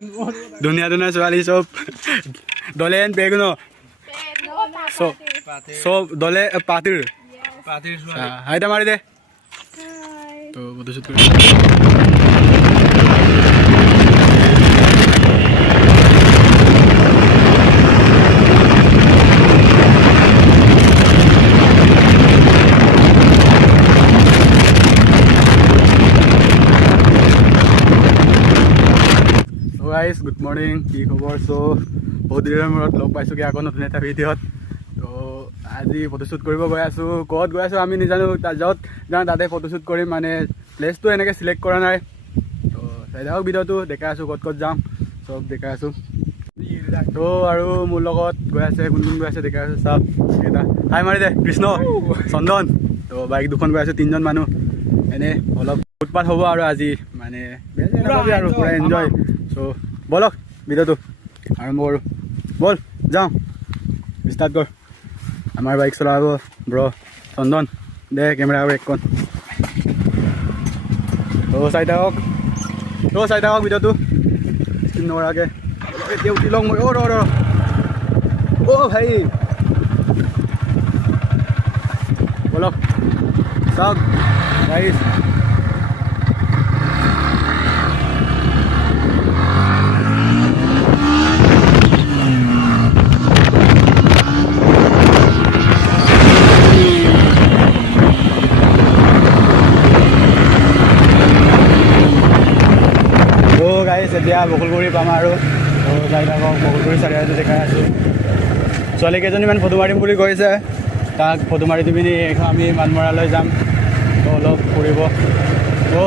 ধুনীয়া ধুনীয়া ছোৱালী চব দলে এন পেগ ন চব দলে পাতিৰ হাইটা মাৰি দে তো ফটোশ্বুট কৰি গাইজ গুড মৰ্ণিং কি খবৰ চ' বহুত দিনৰ মূৰত লগ পাইছোঁগৈ আকৌ নতুন এটা ভিডিঅ'ত তো আজি ফটোশ্বুট কৰিব গৈ আছোঁ ক'ত গৈ আছোঁ আমি নাজানো য'ত যাওঁ তাতে ফটোশ্বুট কৰিম মানে প্লেচটো এনেকৈ চিলেক্ট কৰা নাই তো চাই থাকক ভিডিঅ'টো দেখাই আছোঁ ক'ত ক'ত যাম চব দেখাই আছোঁ তো আৰু মোৰ লগত গৈ আছে কোন কোন গৈ আছে দেখাই আছোঁ চব এটা হাই মাৰি দে কৃষ্ণ চন্দন তো বাইক দুখন গৈ আছোঁ 3জন মানুহ এনেই অলপ উৎপাত হ'ব আৰু আজি মানে আৰু পূৰা এনজয় চ' বলক ভিডিঅ'টো আৰম্ভ কৰোঁ বল যাওঁ ষ্টাৰ্ট কৰ আমাৰ বাইক চলাব ব্ৰ চন্দন দে কেমেৰা একখন চাই থাকক ভিডিঅ'টো স্ক্ৰীন নকৰাকৈ এতিয়া উঠি লওঁ মই অ' ভাই বলক চাওক গাইজ এতিয়া বকুলগুৰি পাম আৰু যাই থাকক বকুলগুৰি চাৰিআলিটো দেখাই আছোঁ ছোৱালী কেইজনীমান ফটো মাৰিম বুলি কৈছে তাক ফটো মাৰি দি পিনি এইখন আমি মানমৰালৈ যাম তো অলপ ফুৰিব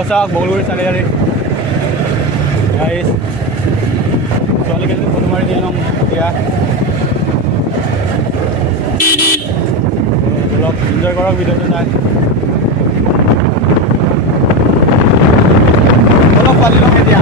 চাওক বকুলগুৰি চাৰিআলি গাইজ ছোৱালী কেইজনী ফটো মাৰি দি ল'ম এতিয়া অলপ এনজয় কৰক ভিডিঅ'টো চাই অলপ পালি ল'ম এতিয়া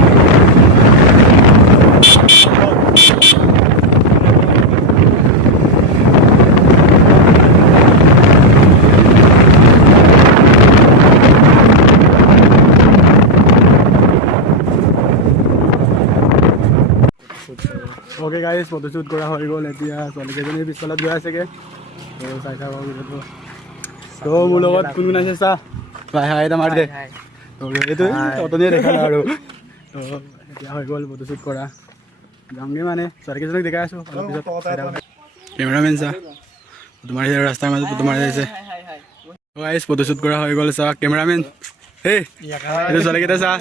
অ'কে গাইজ ফটোশ্বুট কৰা হৈ গ'ল এতিয়া ছোৱালীকেইজনী পিছফালত গৈ আছেগৈ তো চাই থাকক ভিডিঅ'টো তো মোৰ লগত কোন কোন আছে চা ভাই হাই এটা মাৰি দে তো এইটো অতনিয়ে দেখালে আৰু তো এতিয়া হৈ গ'ল ফটোশ্বুট কৰা যামগৈ মানে ছোৱালীকেইজনীক দেখাই আছোঁ অলপ পিছত কেমেৰামেন চা ফটো মাৰি ৰাস্তাৰ মাজত ফটো মাৰি আহিছে গাইজ ফটোশ্বুট কৰা হৈ গ'ল চা কেমেৰামেন হেই এইটো ছোৱালীকেইটা চা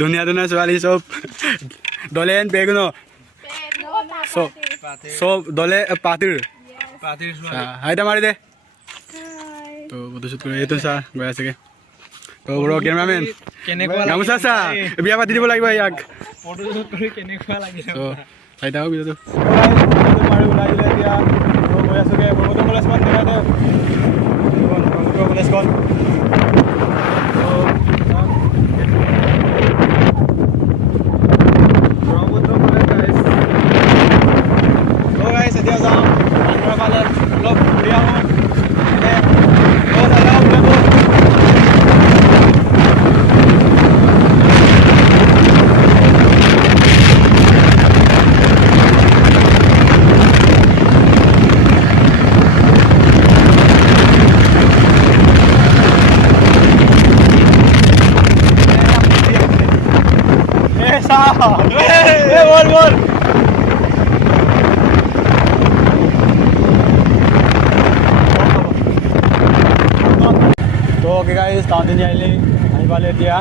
ধুনীয়া ধুনীয়া ছোৱালী চব দলে এন পেগ ন চব দলে পাতিৰ হাইটা মাৰি দে তো ফটোশ্বুট কৰি এইটো চা গৈ আছেগৈ তো ব্ৰ কেমেৰামেন গামোচা চা বিয়া পাতি দিব লাগিব ইয়াক তো চাই থাকক ভিডিঅ'টো মাৰি ওলাই দিলে এতিয়া গৈ আছোগৈ ব্ৰহ্মপুত্ৰ কলেজখন দেখাই দে ব্ৰহ্মপুত্ৰ কলেজখন এতিয়া যাওঁ ফালে অলপ ঘূৰি আহোঁ বল তো কি গাইজ টাউনখিনি আহি পালে এতিয়া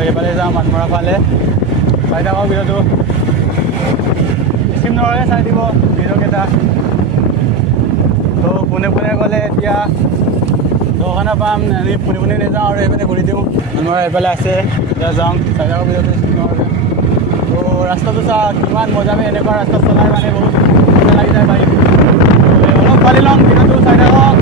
সেইফালে যাওঁ মানমৰা ফালে চাই থাকক ভিডিঅ'টো স্ক্ৰীন নকৰাকৈ চাই দিব ভিডিঅ'কেইটা তো পোনে পোনে গ'লে এতিয়া দোকানা পাম আমি পোনে পোনে নাযাওঁ আৰু সেইফালে ঘূৰি দিওঁ মানমৰা এইফালে আছে এতিয়া যাওঁ চাই থাকক ভিডিঅ'টো স্ক্ৰীন নকৰাকৈ তো ৰাস্তাটো চা কিমান মজা আমি এনেকুৱা ৰাস্তা চলাই মানে বহুত মজা লাগি যায় বাইক অলপ ফালি ল'ম ভিডিঅ'টো চাই থাকক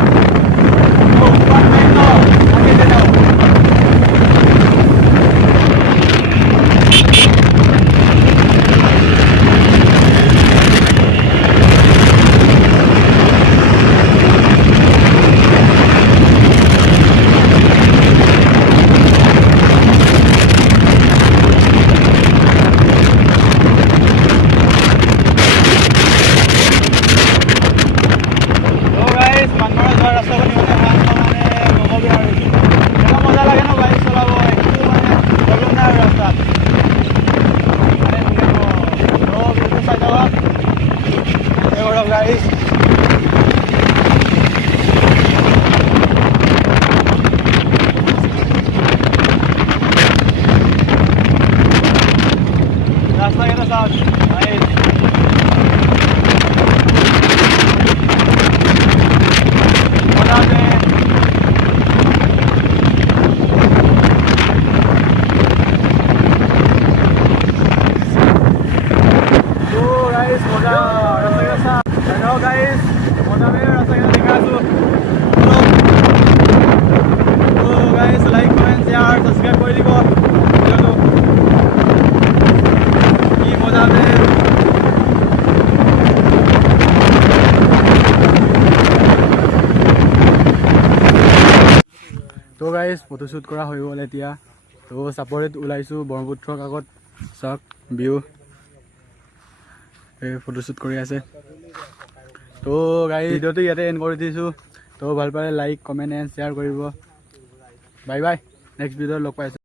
তো গাইজ ফটোশ্বুট কৰা হৈ গ'ল এতিয়া। তো চাপৰিত ওলাইছোঁ ব্ৰহ্মপুত্ৰৰ কাষত, চাওক ভিউ, এই ফটোশ্বুট কৰি আছে। তো গাইজ ভিডিঅ'টো ইয়াতে এণ্ড কৰি দিছোঁ। তো ভাল পালে লাইক কমেণ্ট এণ্ড শ্বেয়াৰ কৰিব। বাই বাই, নেক্সট ভিডিঅ'ত লগ পাইছোঁ।